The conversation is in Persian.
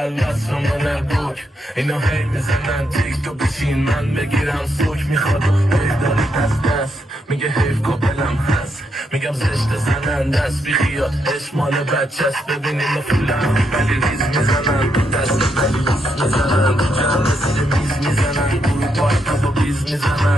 الوصفمون البوک اینا هی میزنن تیک تو بشین من بگیرم سوک میخواد هی داری دست میگه حیف کابلم هست میگم زشت زنن دست بیخیات عشق مال بچه است ببین اینا فولم ولی ریز میزنن دست ولی ریز میزنن تو جمع زیر میز میزنن گروه پای با بیز میزنن